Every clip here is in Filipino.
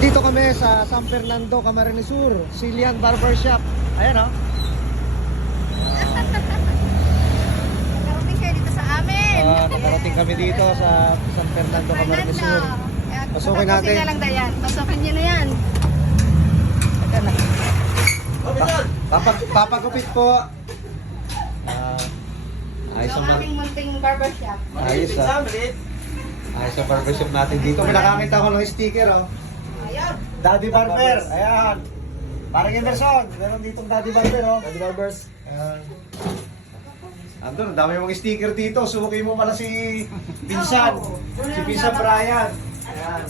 Nandito kami sa San Fernando, Camarines Sur, Silian Barbershop. Ayan o. Nakarating kayo dito sa amin. Nakarating kami dito sa San Fernando, Camarines Sur. Pasukin natin. Na lang, Dayan. Pasukin niyo na yan. Papagupit po. Ayos Ang ang aming munting barbershop. ayos ah. Ayos ang barbershop natin dito. May nakakita ko ng sticker oh. Ayun. Daddy Barber. Ayan. Parang Emerson. Meron ditong Daddy Barber oh. Daddy Barbers. Ayan. Andun, dami mong sticker dito. Suki mo pala si Pinsan. Si Pinsan Brian. Ayan.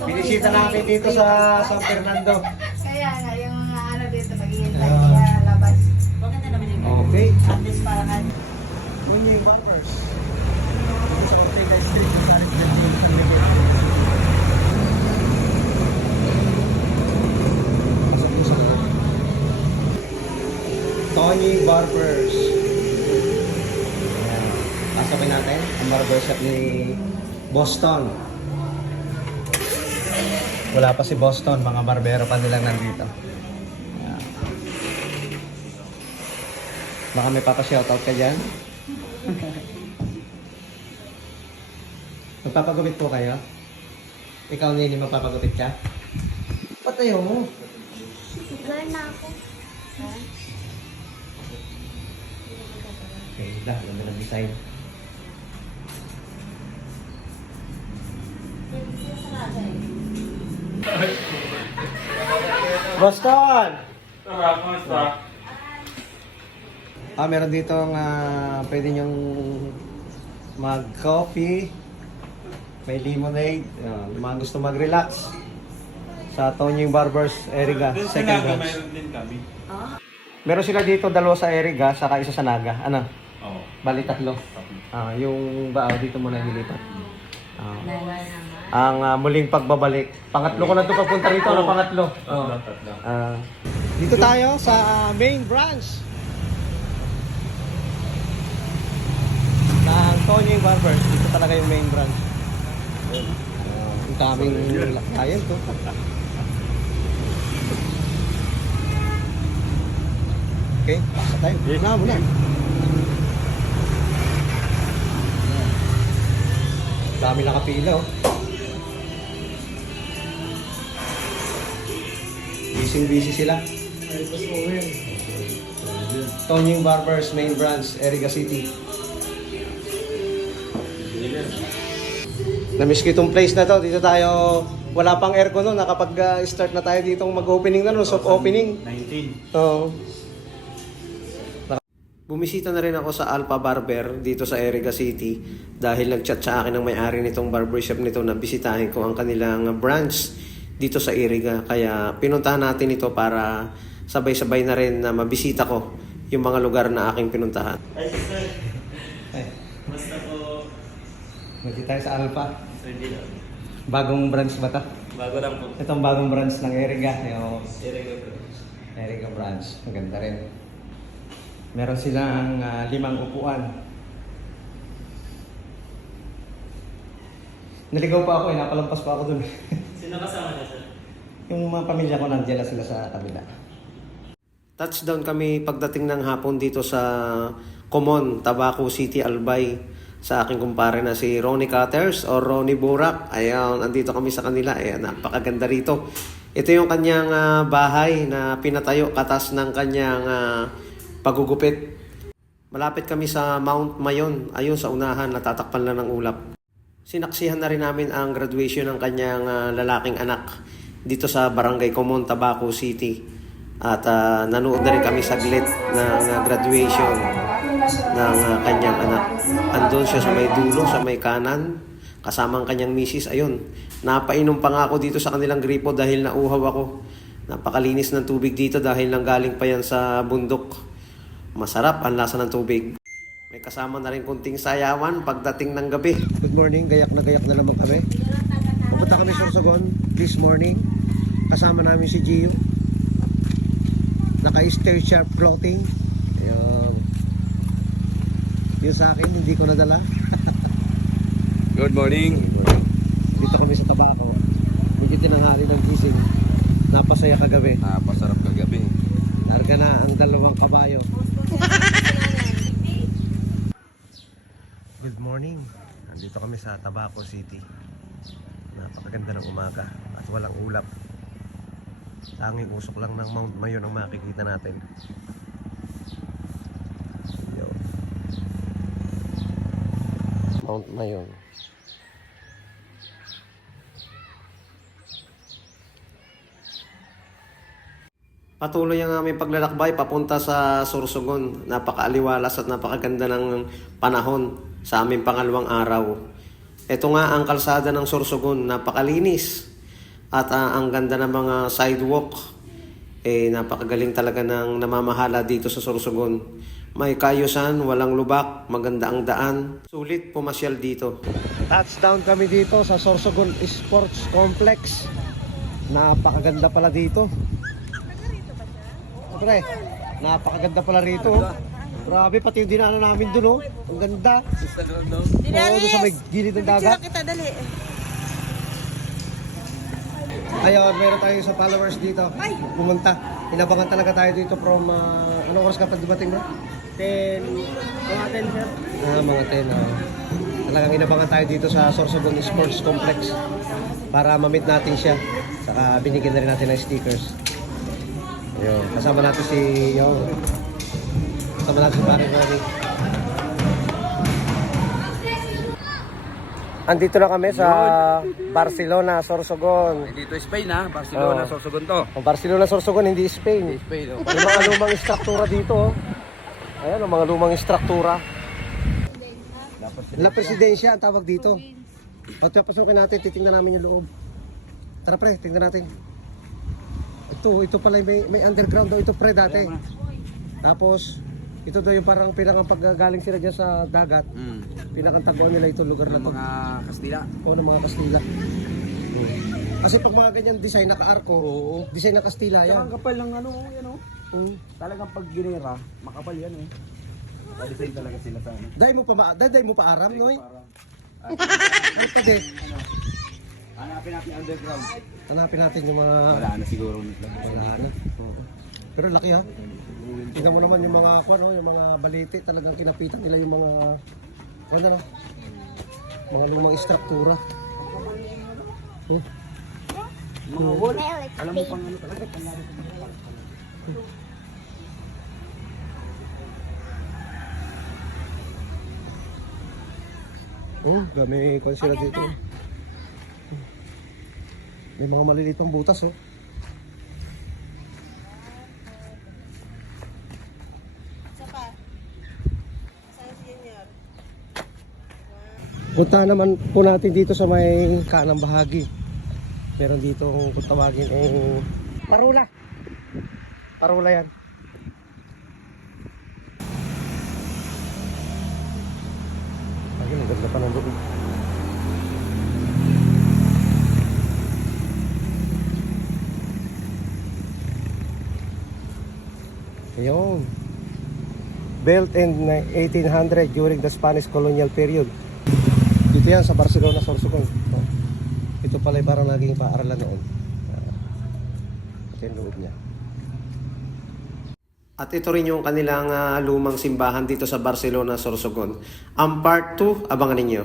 Binisita namin dito sa San Fernando. Kaya nga, yung mga ano dito, maghihintay kaya labas. Maganda naman yung Okay. at least para ka. Tony Barbers. Sa Ortega Street, yung galing dyan yung San Miguel. Tony Barbers. Ayan. Pasapin natin ang barbershop ni Boston. Wala pa si Boston, mga barbero pa nilang nandito. Ayan. Baka may papa-shoutout ka dyan. Magpapagupit po kayo? Ikaw Nini, magpapagupit ka? Patayo mo. Girl na ako. Okay, ganda ng design. Boston! Meron dito pwede nyong mag-coffee. May lemonade. Yung mga gusto mag-relax. Sa Tony Barbers, Eriga, second branch. Meron din kami. Meron sila dito, dalawa sa Eriga, saka isa sa Naga. Ano? Oo. Bali tatlo. Yung bao dito muna nilipat. Ang muling pagbabalik. Pangatlo ko na ito papunta rito. Ano pangatlo? Tatlo. Dito tayo sa main branch ng Tony Barbers. Dito talaga yung main branch. Ang daming client to. Okay, pasa tayo. Una muna. Dami nakapila oh. Busy sila. Tony Barbers main branch, Eriga City. Namiss ko itong place na to. Dito tayo, wala pang aircon no. Nakapag-start na tayo dito mag-opening na no. Soft opening. 19. Oo. Bumisita na rin ako sa Alpha Barber dito sa Eriga City dahil nag-chat sa akin ng may-ari nitong barbershop nito na bisitahin ko ang kanilang branch dito sa Eriga. Kaya pinuntahan natin ito para sabay-sabay na rin na mabisita ko yung mga lugar na aking pinuntahan. Hi, sister. Ay, Basta po. magkita tayo sa Alpha. Sir Dilo. Bagong branch ba ito? Bago lang po. Itong bagong branch ng Eriga. Yung Erega po. Eriga branch. Maganda rin. Meron silang 5 upuan. Naligaw pa ako eh. Napalampas pa ako dun. Sino kasama niya, sir? Yung mga pamilya ko nandiyan na sila sa kabila. Touchdown kami pagdating ng hapon dito sa Common, Tabaco City, Albay. Sa aking kumpare na si Ronnie Cutters o Ronnie Burak. Ayan, andito kami sa kanila. Ayan, napakaganda rito. Ito yung kanyang bahay na pinatayo katas ng kanyang pagugupit. Malapit kami sa Mount Mayon. Ayun, sa unahan, natatakpan lang ng ulap. Sinaksihan na rin namin ang graduation ng kanyang lalaking anak dito sa Barangay Common, Tabaco City. At nanood na rin kami saglit ng graduation ng kanyang anak. Andun siya sa may dulo, sa may kanan, kasama ang kanyang misis. Ayun, napainom pa nga ako dito sa kanilang gripo dahil nauhaw ako. Napakalinis ng tubig dito dahil nanggaling pa yan sa bundok. Masarap ang lasa ng tubig. May kasama na rin kunting sayawan pagdating ng gabi. Good morning, gayak na naman kami. Pupunta kami sa Sorsogon this morning. Kasama namin si Gio. Naka-stair sharp clothing. Ayun. Yung sa akin, hindi ko nadala. Good morning. Dito kami sa Tabaco. Medyo tinanghali ng gising. Napasaya kagabi. Napasarap kagabi. Larga na ang dalawang kabayo. Good morning. Nandito kami sa Tabaco City. Napakaganda ng umaga at walang ulap. Tanging usok lang ng Mount Mayon ang makikita natin. Yo. Mount Mayon. Patuloy ang aming paglalakbay papunta sa Sorsogon. Napakaaliwalas at napakaganda ng panahon sa aming pangalawang araw. Ito nga ang kalsada ng Sorsogon, napakalinis. At ang ganda ng mga sidewalk. Napakagaling talaga ng namamahala dito sa Sorsogon. May kayusan, walang lubak, maganda ang daan. Sulit pumasyal dito. Touchdown kami dito sa Sorsogon Sports Complex. Napakaganda pala dito. Pre, napakaganda pala rito. Grabe, pati yung dinaanan namin dun, oh. Ang ganda. Oo, doon sa may gilid ng dagat. Kita dali. Ayun, meron tayo sa followers dito. Pumunta. Inabangan talaga tayo dito from, anong oras ka pa dumating bro? 10. Mga 10 sir. Mga 10. Talagang inabangan tayo dito sa Sorsogon Sports Complex para ma-meet natin siya. Saka binigyan na rin natin ng stickers. Ayun, kasama natin si kasama natin si Paring Rory. Andito na kami sa Barcelona, Sorsogon. Dito Spain ha. Barcelona, Oo. Sorsogon to. Barcelona, Sorsogon, hindi Spain. Spain oh. May mga lumang istruktura dito. Oh. Ayan, ang mga lumang istruktura. La Presidencia ang tawag dito. Pag papasukin natin, titingnan namin yung loob. Tara pre, tingnan natin. Ito pala may underground daw ito pre dati. Tapos ito daw yung parang pinakang paggagaling sila dyan sa dagat. Pinakang taguan nila itong lugar na Ng to. mga Kastila. Oo, ng mga Kastila. Kasi pag mga ganyan design naka-arko, design na Kastila Tsaka yan. ang kapal ng ano, yan oh. Hmm. Talagang pag ginera, makapal yan eh. Design talaga sila sa ano. Dahil mo pa aram, noy? Parang, Ano pa din? hanapin natin yung underground. Hanapin natin yung mga... Wala na siguro nito. Wala na. Pero laki ha. Tingnan mo naman yung mga yung mga balete, talagang kinapitan nila yung mga mga lumang istruktura. Mga wall. Alam mo pang ano talaga. May sila dito. May mga maliliit pang butas oh. Punta naman po natin dito sa may kanang bahagi. Meron dito kung tawagin Parula. Parula yan. Ayun, ang ganda pa ng loob. Ayun. Built in 1800 during the Spanish colonial period. Dito yan sa Barcelona, Sorsogon. Ito pala parang naging paaralan noon. Ito yung loob niya. At ito rin yung kanilang lumang simbahan dito sa Barcelona, Sorsogon. Ang part 2, abangan ninyo.